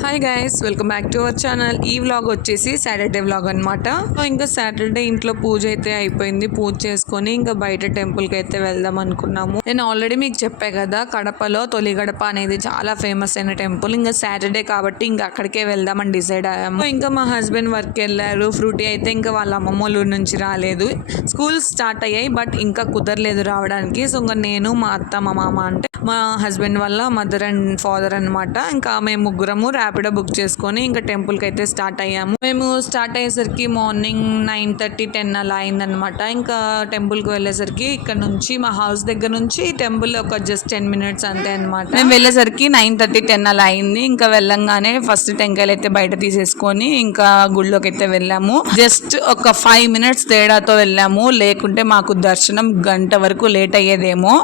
Hi guys, welcome back to our channel. ఈ vlog వచ్చేసి Saturday vlog అనమాట. ఇంకా సాటర్డే ఇంట్లో పూజ అయితే అయిపోయింది. పూజ చేసుకొని ఇంకా బయట టెంపుల్కి అయితే వెళ్దాం అనుకున్నాము. నేను ఆల్రెడీ మీకు చెప్పా కదా, కడపలో తొలి గడప అనేది చాలా ఫేమస్ అయిన టెంపుల్. ఇంకా సాటర్డే కాబట్టి ఇంకా అక్కడికే వెళ్దామని డిసైడ్ అయ్యాము. ఇంకా మా హస్బెండ్ వర్క్ వెళ్ళారు. ఫ్రూటీ అయితే ఇంకా వాళ్ళ అమ్మమ్మ ఊరు నుంచి రాలేదు. స్కూల్ స్టార్ట్ అయ్యాయి బట్ ఇంకా కుదరలేదు రావడానికి. సో ఇంకా నేను, మా అత్త, మా మామ అంటే మా హస్బెండ్ వల్ల మదర్ అండ్ ఫాదర్ అనమాట. ఇంకా మేము ముగ్గురము ర్యాపిడో బుక్ చేసుకొని ఇంకా టెంపుల్కి అయితే స్టార్ట్ అయ్యాము. మేము స్టార్ట్ అయ్యేసరికి మార్నింగ్ 9:30, 10 అలా అయిందనమాట. ఇంకా టెంపుల్కి వెళ్ళేసరికి ఇక్కడ నుంచి మా హౌస్ దగ్గర నుంచి టెంపుల్ ఒక జస్ట్ 10 minutes అంతే అనమాట. మేము వెళ్ళేసరికి 9:30, 10 అలా అయింది. ఇంకా వెళ్ళంగానే ఫస్ట్ టెంకాయలు అయితే బయట తీసేసుకొని ఇంకా గుళ్ళోకి అయితే వెళ్ళాము. జస్ట్ ఒక 5 minutes తేడాతో వెళ్ళాము, లేకుంటే మాకు దర్శనం గంట వరకు లేట్ అయ్యేదేమో.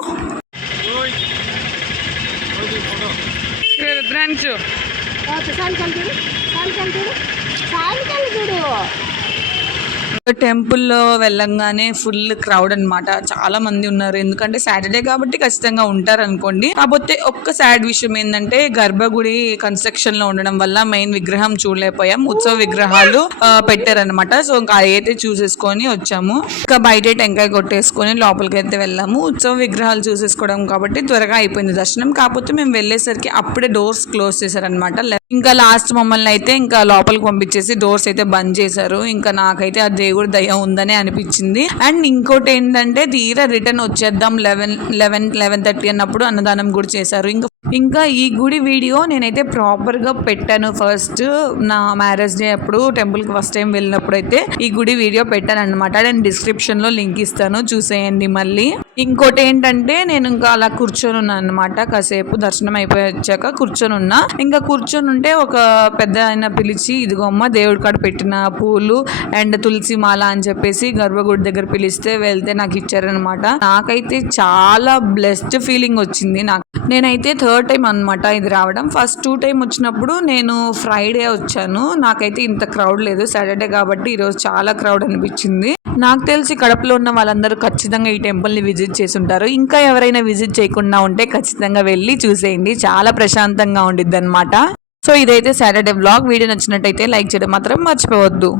రుద్రాంశు టెంపుల్లో వెళ్ళంగానే ఫుల్ క్రౌడ్ అనమాట. చాలా మంది ఉన్నారు. ఎందుకంటే సాటర్డే కాబట్టి ఖచ్చితంగా ఉంటారు అనుకోండి. కాకపోతే ఒక్క సాడ్ విషయం ఏంటంటే గర్భగుడి కన్స్ట్రక్షన్ లో ఉండడం వల్ల మెయిన్ విగ్రహం చూడలేకపోయాం. ఉత్సవ విగ్రహాలు పెట్టారనమాట. సో ఇంకా అయితే చూసేసుకొని వచ్చాము. ఇంకా బయట టెంకాయ కొట్టేసుకొని లోపలికి అయితే వెళ్ళాము. ఉత్సవ విగ్రహాలు చూసేసుకోవడం కాబట్టి త్వరగా అయిపోయింది దర్శనం. కాకపోతే మేము వెళ్ళేసరికి అప్పుడే డోర్స్ క్లోజ్ చేశారనమాట. ఇంకా లాస్ట్ మమ్మల్ని అయితే ఇంకా లోపలికి పంపించేసి డోర్స్ అయితే బంద్ చేశారు. ఇంకా నాకైతే ఆ దేవుడు దయ ఉందని అనిపించింది. అండ్ ఇంకోటి ఏంటంటే తీరా రిటర్న్ వచ్చేద్దాం 11:30 అన్నప్పుడు అన్నదానం కూడా చేశారు. ఇంకా ఈ గుడి వీడియో నేనైతే ప్రాపర్ గా పెట్టాను. ఫస్ట్ నా మ్యారేజ్ డే అప్పుడు టెంపుల్ కి ఫస్ట్ టైం వెళ్ళినప్పుడు అయితే ఈ గుడి వీడియో పెట్టాను అనమాట. నేను డిస్క్రిప్షన్ లో లింక్ ఇస్తాను, చూసేయండి. మళ్ళీ ఇంకోటి ఏంటంటే నేను ఇంకా అలా కూర్చొని ఉన్నాను అనమాట. కాసేపు దర్శనం అయిపోయి వచ్చాక కూర్చొని ఉన్నా. ఇంకా కూర్చొని ఉంటే ఒక పెద్ద ఆయన పిలిచి, ఇదిగో అమ్మ దేవుడి కాడ పెట్టిన పూలు అండ్ తులసి మాల అని చెప్పేసి గర్భగుడి దగ్గర పిలిస్తే వెళ్తే నాకు ఇచ్చారనమాట. నాకైతే చాలా బ్లెస్డ్ ఫీలింగ్ వచ్చింది. నేనైతే 3rd టైం అనమాట ఇది రావడం. ఫస్ట్ 2 టైం వచ్చినప్పుడు నేను ఫ్రైడే వచ్చాను. నాకైతే ఇంత క్రౌడ్ లేదు. సాటర్డే కాబట్టి ఈరోజు చాలా క్రౌడ్ అనిపించింది. నాకు తెలిసి కడపలో ఉన్న వాళ్ళందరూ ఖచ్చితంగా ఈ టెంపుల్ ని విజిట్ చేసి ఉంటారు. ఇంకా ఎవరైనా విజిట్ చేయకుండా ఉంటే ఖచ్చితంగా వెళ్ళి చూసేయండి. చాలా ప్రశాంతంగా ఉండిద్ది అనమాట. సో ఇదైతే సాటర్డే వ్లాగ్. వీడియో నచ్చినట్టయితే లైక్ చేయడం మాత్రం మర్చిపోవద్దు.